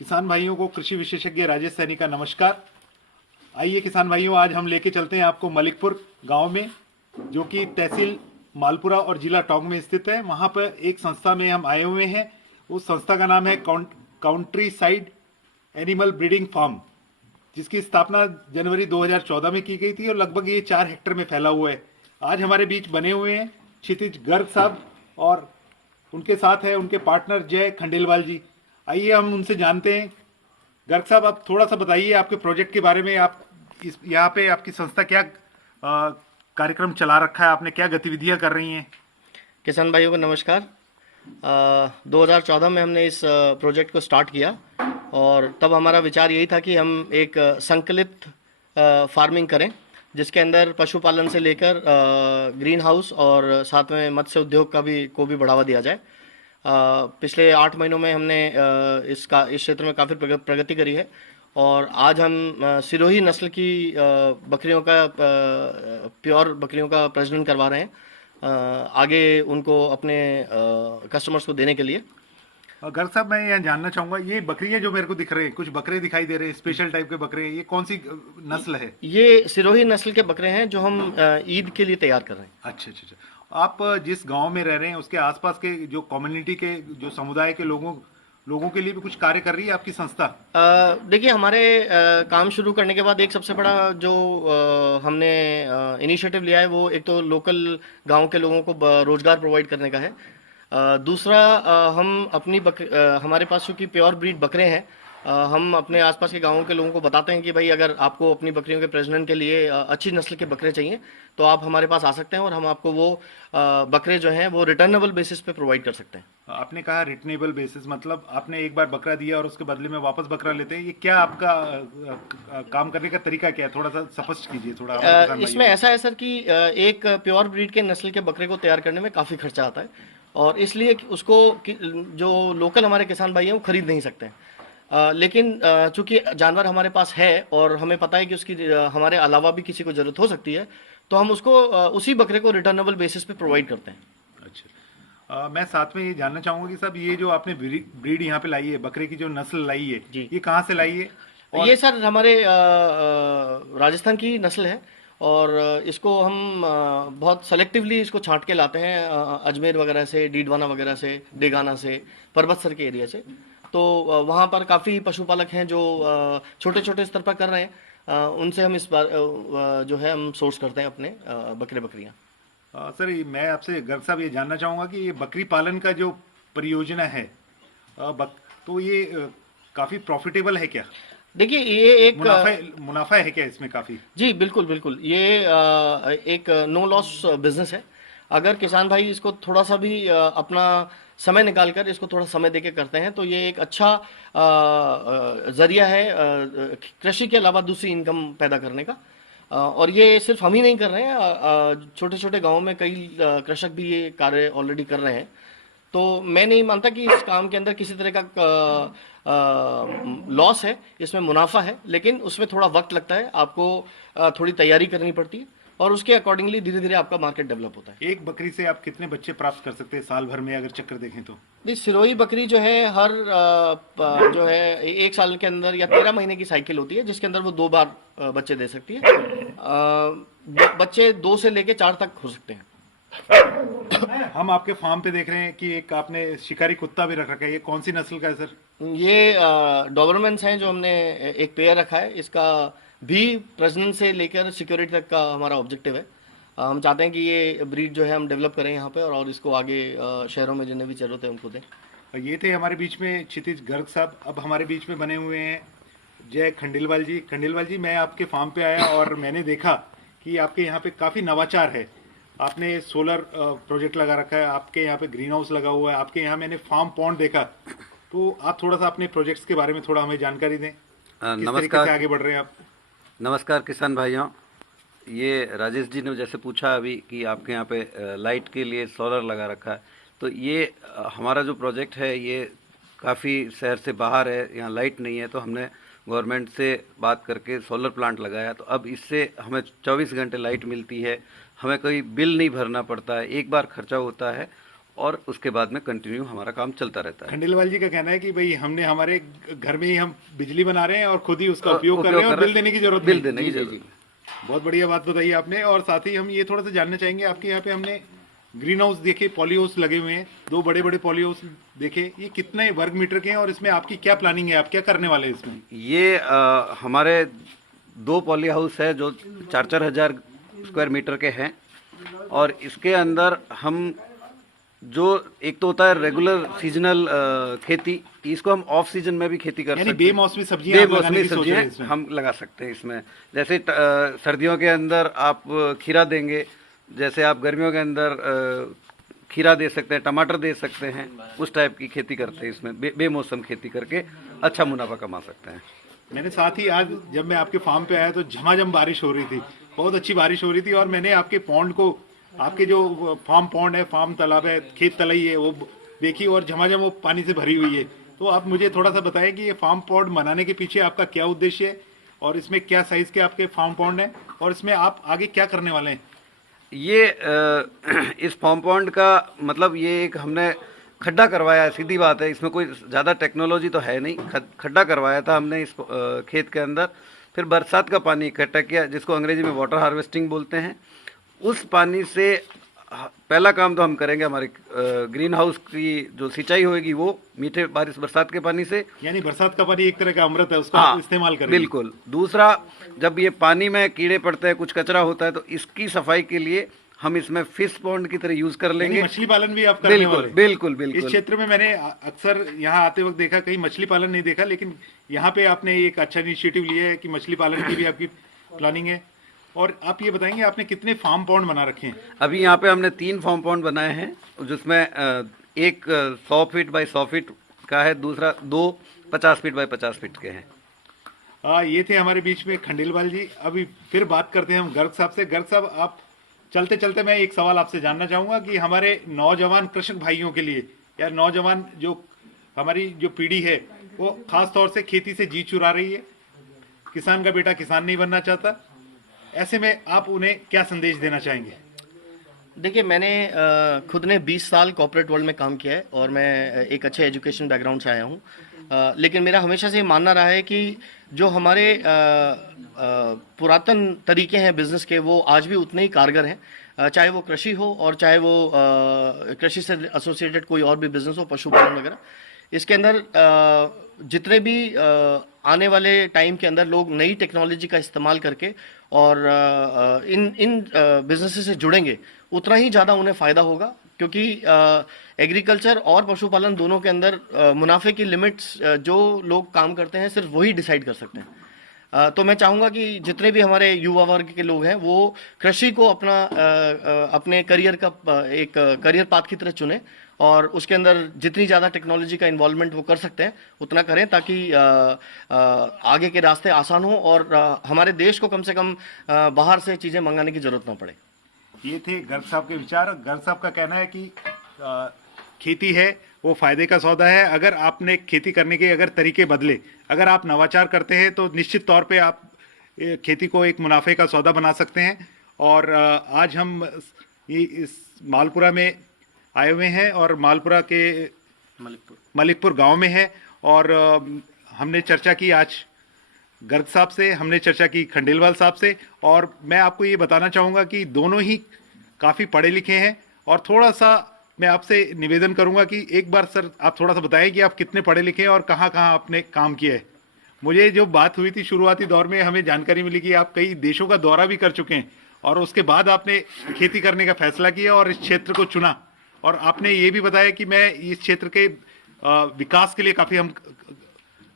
किसान भाइयों को कृषि विशेषज्ञ राजेश सैनी का नमस्कार। आइए किसान भाइयों, आज हम लेके चलते हैं आपको मलिकपुर गांव में, जो कि तहसील मालपुरा और जिला टोंक में स्थित है। वहां पर एक संस्था में हम आए हुए हैं। उस संस्था का नाम है country side animal breeding farm, जिसकी स्थापना जनवरी 2014 में की गई थी और लगभग ये 4 हेक्टेयर में फैला हुआ है। आज हमारे बीच बने हुए हैं क्षितिज गर्ग साहब और उनके साथ है उनके पार्टनर जय खंडेलवाल जी। आइए हम उनसे जानते हैं। गर्ग साहब, आप थोड़ा सा बताइए आपके प्रोजेक्ट के बारे में। आप इस यहाँ पे आपकी संस्था क्या कार्यक्रम चला रखा है, आपने क्या गतिविधियां कर रही हैं? किसान भाइयों को नमस्कार। 2014 में हमने इस प्रोजेक्ट को स्टार्ट किया और तब हमारा विचार यही था कि हम एक संकलित फार्मिंग करें, जिसके अंदर पशुपालन से लेकर ग्रीन हाउस और साथ में मत्स्य उद्योग को भी बढ़ावा दिया जाए। पिछले 8 महीनों में हमने इस क्षेत्र में काफ़ी प्रगति करी है और आज हम सिरोही नस्ल की बकरियों का प्योर बकरियों का प्रजनन करवा रहे हैं आगे उनको अपने कस्टमर्स को देने के लिए। गर्ग साहब, मैं यहाँ जानना चाहूंगा, ये बकरियां जो मेरे को दिख रहे हैं, कुछ बकरे दिखाई दे रहे हैं, स्पेशल टाइप के बकरे, ये कौन सी नस्ल है? ये सिरोही नस्ल के बकरे हैं जो हम ईद के लिए तैयार कर रहे हैं। अच्छा अच्छा अच्छा। आप जिस गांव में रह रहे हैं उसके आसपास के जो कम्युनिटी के, जो समुदाय के लोगों के लिए भी कुछ कार्य कर रही है आपकी संस्था? देखिए, हमारे काम शुरू करने के बाद एक सबसे बड़ा जो हमने इनिशिएटिव लिया है वो एक तो लोकल गांव के लोगों को रोजगार प्रोवाइड करने का है। दूसरा, हम हमारे पास चूंकि प्योर ब्रीड बकरे हैं, हम अपने आसपास के गांवों के लोगों को बताते हैं कि भाई अगर आपको अपनी बकरियों के प्रजनन के लिए अच्छी नस्ल के बकरे चाहिए तो आप हमारे पास आ सकते हैं और हम आपको वो बकरे जो हैं वो रिटर्नेबल बेसिस पे प्रोवाइड कर सकते हैं। आपने कहा रिटर्नेबल बेसिस, मतलब आपने एक बार बकरा दिया और उसके बदले में वापस बकरा लेते हैं, ये क्या आपका काम करने का तरीका क्या है? थोड़ा सा स्पष्ट कीजिए थोड़ा। इसमें ऐसा है सर कि एक प्योर ब्रीड के नस्ल के बकरे को तैयार करने में काफ़ी खर्चा आता है और इसलिए जो लोकल हमारे किसान भाई हैं वो खरीद नहीं सकते हैं। लेकिन चूंकि जानवर हमारे पास है और हमें पता है कि उसकी हमारे अलावा भी किसी को जरूरत हो सकती है, तो हम उसको उसी बकरे को रिटर्नेबल बेसिस पे प्रोवाइड करते हैं। अच्छा, मैं साथ में ये जानना चाहूंगा कि साहब, ये जो आपने ब्रीड यहाँ पे लाई है, बकरे की जो नस्ल लाई है, ये कहाँ से लाई है? ये सर हमारे राजस्थान की नस्ल है और इसको हम बहुत सेलेक्टिवली इसको छांट के लाते हैं अजमेर वगैरह से, डीडवाना वगैरह से, डेगाना से, परबतसर के एरिया से। तो वहाँ पर काफ़ी पशुपालक हैं जो छोटे छोटे स्तर पर कर रहे हैं। उनसे हम इस बार जो है हम सोर्स करते हैं अपने बकरियाँ। सर, मैं आपसे गर्ग साहब ये जानना चाहूंगा कि ये बकरी पालन का जो परियोजना है, तो ये काफ़ी प्रॉफिटेबल है क्या? देखिए, ये एक मुनाफा है क्या इसमें काफ़ी? जी बिल्कुल बिल्कुल, ये एक नो लॉस बिजनेस है। अगर किसान भाई इसको थोड़ा सा भी अपना समय निकालकर इसको थोड़ा समय देके करते हैं तो ये एक अच्छा जरिया है कृषि के अलावा दूसरी इनकम पैदा करने का। और ये सिर्फ हम ही नहीं कर रहे हैं, छोटे छोटे गांवों में कई कृषक भी ये कार्य ऑलरेडी कर रहे हैं। तो मैं नहीं मानता कि इस काम के अंदर किसी तरह का लॉस है, इसमें मुनाफा है, लेकिन उसमें थोड़ा वक्त लगता है, आपको थोड़ी तैयारी करनी पड़ती है और उसके अकॉर्डिंगली धीरे धीरे आपका मार्केट डेवलप होता है। एक बकरी से आप कितने बच्चे प्राप्त कर सकते हैं साल भर में, अगर चक्कर देखें तो? जी, सिरोही बकरी जो है हर जो है 1 साल के अंदर या 13 महीने की साइकिल होती है, जिसके अंदर वो 2 बार बच्चे दे सकती है। बच्चे 2 से लेके 4 तक हो सकते हैं। हम आपके फार्म पे देख रहे हैं कि एक आपने शिकारी कुत्ता भी रख रखा है, ये कौन सी नस्ल का है सर? ये डॉबरमेंस हैं जो हमने एक पेयर रखा है। इसका भी प्रजनन से लेकर सिक्योरिटी तक का हमारा ऑब्जेक्टिव है। हम चाहते हैं कि ये ब्रीड जो है हम डेवलप करें यहाँ पे और इसको आगे शहरों में जिन्हें भी जरूरत है उनको दें। ये थे हमारे बीच में क्षितिज गर्ग साहब। अब हमारे बीच में बने हुए हैं जय खंडेलवाल जी। खंडेलवाल जी, मैं आपके फार्म पे आया और मैंने देखा कि आपके यहाँ पे काफ़ी नवाचार है। आपने सोलर प्रोजेक्ट लगा रखा है, आपके यहाँ पे ग्रीन हाउस लगा हुआ है, आपके यहाँ मैंने फार्म पॉन्ड देखा। तो आप थोड़ा सा अपने प्रोजेक्ट्स के बारे में थोड़ा हमें जानकारी दें। किस तरीके से आगे बढ़ रहे हैं आप? नमस्कार किसान भाइयों। ये राजेश जी ने जैसे पूछा अभी कि आपके यहाँ पे लाइट के लिए सोलर लगा रखा है, तो ये हमारा जो प्रोजेक्ट है ये काफ़ी शहर से बाहर है, यहाँ लाइट नहीं है, तो हमने गवर्नमेंट से बात करके सोलर प्लांट लगाया। तो अब इससे हमें 24 घंटे लाइट मिलती है, हमें कोई बिल नहीं भरना पड़ता है, एक बार खर्चा होता है और उसके बाद में कंटिन्यू हमारा काम चलता रहता है। खंडेलवाल जी का कहना है कि भाई हमने हमारे घर में ही हम बिजली बना रहे हैं और खुद ही उसका उपयोग कर रहे हैं और बिल देने की जरूरत बिल नहीं। देने की जरूरत नहीं। बहुत बढ़िया बात बताई आपने। और साथ ही हम ये थोड़ा सा जानना चाहेंगे, आपके यहाँ पे हमने ग्रीन हाउस देखे, पॉली हाउस लगे हुए हैं, 2 बड़े बड़े पॉली हाउस देखे, ये कितने वर्ग मीटर के हैं और इसमें आपकी क्या प्लानिंग है, आप क्या करने वाले हैं इसमें? ये हमारे 2 पॉली हाउस है जो 4-4 हजार स्क्वायर मीटर के हैं, और इसके अंदर हम जो एक तो होता है रेगुलर सीजनल खेती, इसको हम ऑफ सीजन में भी खेती कर यानी सकते हैं। बेमौसमी सब्जियां आप लगाने बेमौसमी की सोच रहे हैं सब्जियां इसमें? हम लगा सकते हैं इसमें। जैसे सर्दियों के अंदर आप खीरा देंगे, जैसे आप गर्मियों के अंदर खीरा दे सकते हैं, टमाटर दे सकते हैं, उस टाइप की खेती करते हैं इसमें। बेमौसम खेती करके अच्छा मुनाफा कमा सकते हैं। मैंने साथ ही आज जब मैं आपके फार्म पे आया तो झमाझम बारिश हो रही थी, बहुत अच्छी बारिश हो रही थी, और मैंने आपके पॉन्ड को, आपके जो फार्म पॉन्ड है, फार्म तालाब है, खेत तलई है, वो देखी और झमाझम वो पानी से भरी हुई है। तो आप मुझे थोड़ा सा बताएं कि ये फार्म पॉन्ड बनाने के पीछे आपका क्या उद्देश्य है और इसमें क्या साइज के आपके फार्म पॉन्ड है और इसमें आप आगे क्या करने वाले हैं? ये इस फार्म पॉन्ड का मतलब ये एक हमने खड्डा करवाया है, सीधी बात है, इसमें कोई ज़्यादा टेक्नोलॉजी तो है नहीं। खड्डा करवाया था हमने इस खेत के अंदर, फिर बरसात का पानी इकट्ठा किया, जिसको अंग्रेजी में वाटर हार्वेस्टिंग बोलते हैं। उस पानी से पहला काम तो हम करेंगे, हमारे ग्रीन हाउस की जो सिंचाई होगी वो मीठे बारिश बरसात के पानी से। यानी बरसात का पानी एक तरह का अमृत है, उसका आप इस्तेमाल करेंगे? बिल्कुल। दूसरा, जब ये पानी में कीड़े पड़ते हैं, कुछ कचरा होता है, तो इसकी सफाई के लिए हम इसमें फिश पॉन्ड की तरह यूज कर लेंगे। मछली पालन भी आप करने वाले? बिल्कुल बिल्कुल। इस क्षेत्र में मैंने अक्सर यहाँ आते वक्त देखा, कहीं मछली पालन नहीं देखा, लेकिन यहाँ पे आपने एक अच्छा इनिशिएटिव लिया है कि मछली पालन की भी आपकी प्लानिंग है। और आप ये बताएंगे आपने कितने फार्म पॉन्ड बना रखे हैं? अभी यहाँ पे हमने 3 फार्म पॉन्ड बनाए हैं, जिसमें एक 100 फीट बाय 100 फीट का है, दूसरा 2 50 फीट बाय 50 फीट के हैं। ये थे हमारे बीच में खंडेलवाल जी। अभी फिर बात करते हैं हम गर्ग साहब से। गर्ग साहब, आप चलते चलते मैं एक सवाल आपसे जानना चाहूंगा कि हमारे नौजवान कृषक भाइयों के लिए, या नौजवान जो हमारी जो पीढ़ी है वो खास तौर से खेती से जी चुरा रही है, किसान का बेटा किसान नहीं बनना चाहता, ऐसे में आप उन्हें क्या संदेश देना चाहेंगे? देखिए, मैंने खुद ने 20 साल कॉर्पोरेट वर्ल्ड में काम किया है और मैं एक अच्छे एजुकेशन बैकग्राउंड से आया हूँ। लेकिन मेरा हमेशा से मानना रहा है कि जो हमारे पुरातन तरीके हैं बिजनेस के, वो आज भी उतने ही कारगर हैं, चाहे वो कृषि हो और चाहे वो कृषि से एसोसिएटेड कोई और भी बिजनेस हो, पशुपालन वगैरह। इसके अंदर जितने भी आने वाले टाइम के अंदर लोग नई टेक्नोलॉजी का इस्तेमाल करके और इन बिजनेसेस से जुड़ेंगे, उतना ही ज़्यादा उन्हें फ़ायदा होगा, क्योंकि एग्रीकल्चर और पशुपालन दोनों के अंदर मुनाफे की लिमिट्स जो लोग काम करते हैं सिर्फ वही डिसाइड कर सकते हैं। तो मैं चाहूँगा कि जितने भी हमारे युवा वर्ग के लोग हैं वो कृषि को अपने करियर का एक करियर पाथ की तरह चुने और उसके अंदर जितनी ज़्यादा टेक्नोलॉजी का इन्वॉल्वमेंट वो कर सकते हैं उतना करें, ताकि आगे के रास्ते आसान हो और हमारे देश को कम से कम बाहर से चीज़ें मंगाने की ज़रूरत ना पड़े। ये थे गर्ग साहब के विचार। गर्ग साहब का कहना है कि खेती है वो फायदे का सौदा है। अगर आपने खेती करने के अगर तरीके बदले, अगर आप नवाचार करते हैं तो निश्चित तौर पे आप खेती को एक मुनाफे का सौदा बना सकते हैं। और आज हम इस मालपुरा में आए हुए हैं और मालपुरा के मलिकपुर गांव में है, और हमने चर्चा की आज गर्ग साहब से, हमने चर्चा की खंडेलवाल साहब से, और मैं आपको ये बताना चाहूँगा कि दोनों ही काफ़ी पढ़े लिखे हैं। और थोड़ा सा मैं आपसे निवेदन करूँगा कि एक बार सर आप थोड़ा सा बताएं कि आप कितने पढ़े लिखे हैं और कहाँ कहाँ आपने काम किया है। मुझे जो बात हुई थी शुरुआती दौर में, हमें जानकारी मिली कि आप कई देशों का दौरा भी कर चुके हैं और उसके बाद आपने खेती करने का फैसला किया और इस क्षेत्र को चुना। और आपने ये भी बताया कि मैं इस क्षेत्र के विकास के लिए काफ़ी हम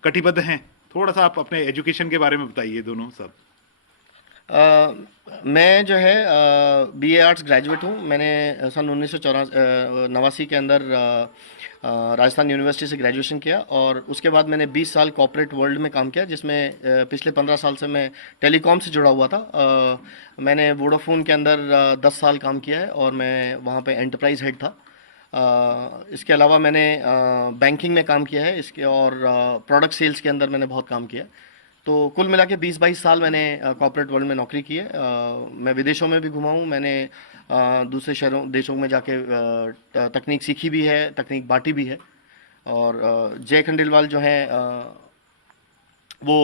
कटिबद्ध हैं। थोड़ा सा आप अपने एजुकेशन के बारे में बताइए दोनों सब। मैं जो है BA आर्ट्स ग्रेजुएट हूँ। मैंने सन 1989 के अंदर राजस्थान यूनिवर्सिटी से ग्रेजुएशन किया और उसके बाद मैंने 20 साल कॉर्पोरेट वर्ल्ड में काम किया, जिसमें पिछले 15 साल से मैं टेलीकॉम से जुड़ा हुआ था। मैंने वोडाफोन के अंदर 10 साल काम किया है और मैं वहाँ पे एंटरप्राइज हेड था। इसके अलावा मैंने बैंकिंग में काम किया है इसके, और प्रोडक्ट सेल्स के अंदर मैंने बहुत काम किया। तो कुल मिला के 20-22 साल मैंने कॉर्पोरेट वर्ल्ड में नौकरी की है। मैं विदेशों में भी घुमा हूँ, मैंने दूसरे शहरों देशों में जाके तकनीक सीखी भी है, तकनीक बांटी भी है। और जय खंडेलवाल जो है वो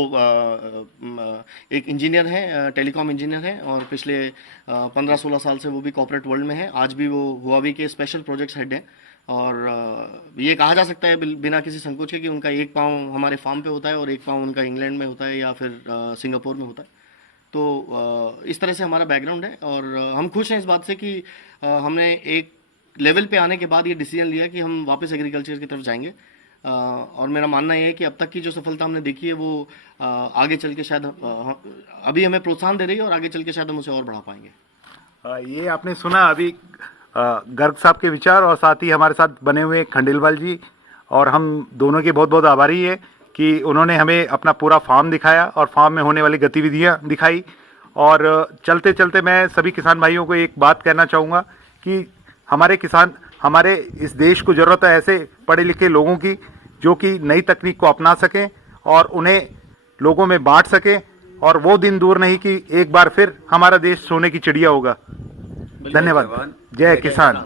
एक इंजीनियर हैं, टेलीकॉम इंजीनियर हैं, और पिछले 15-16 साल से वो भी कॉर्पोरेट वर्ल्ड में हैं। आज भी वो हुआवी के स्पेशल प्रोजेक्ट्स हेड हैं। और ये कहा जा सकता है बिना किसी संकोच के कि उनका एक पाँव हमारे फार्म पे होता है और एक पाँव उनका इंग्लैंड में होता है या फिर सिंगापुर में होता है। तो इस तरह से हमारा बैकग्राउंड है, और हम खुश हैं इस बात से कि हमने एक लेवल पे आने के बाद ये डिसीजन लिया कि हम वापस एग्रीकल्चर की तरफ जाएंगे। और मेरा मानना ये है कि अब तक की जो सफलता हमने देखी है वो आगे चल के शायद अभी हमें प्रोत्साहन दे रही है, और आगे चल के शायद हम उसे और बढ़ा पाएंगे। ये आपने सुना अभी गर्ग साहब के विचार, और साथ ही हमारे साथ बने हुए खंडेलवाल जी, और हम दोनों के बहुत बहुत आभारी है कि उन्होंने हमें अपना पूरा फार्म दिखाया और फार्म में होने वाली गतिविधियां दिखाई। और चलते चलते मैं सभी किसान भाइयों को एक बात कहना चाहूँगा कि हमारे किसान, हमारे इस देश को ज़रूरत है ऐसे पढ़े लिखे लोगों की जो कि नई तकनीक को अपना सकें और उन्हें लोगों में बांट सकें, और वो दिन दूर नहीं कि एक बार फिर हमारा देश सोने की चिड़िया होगा। धन्यवाद। जय किसान।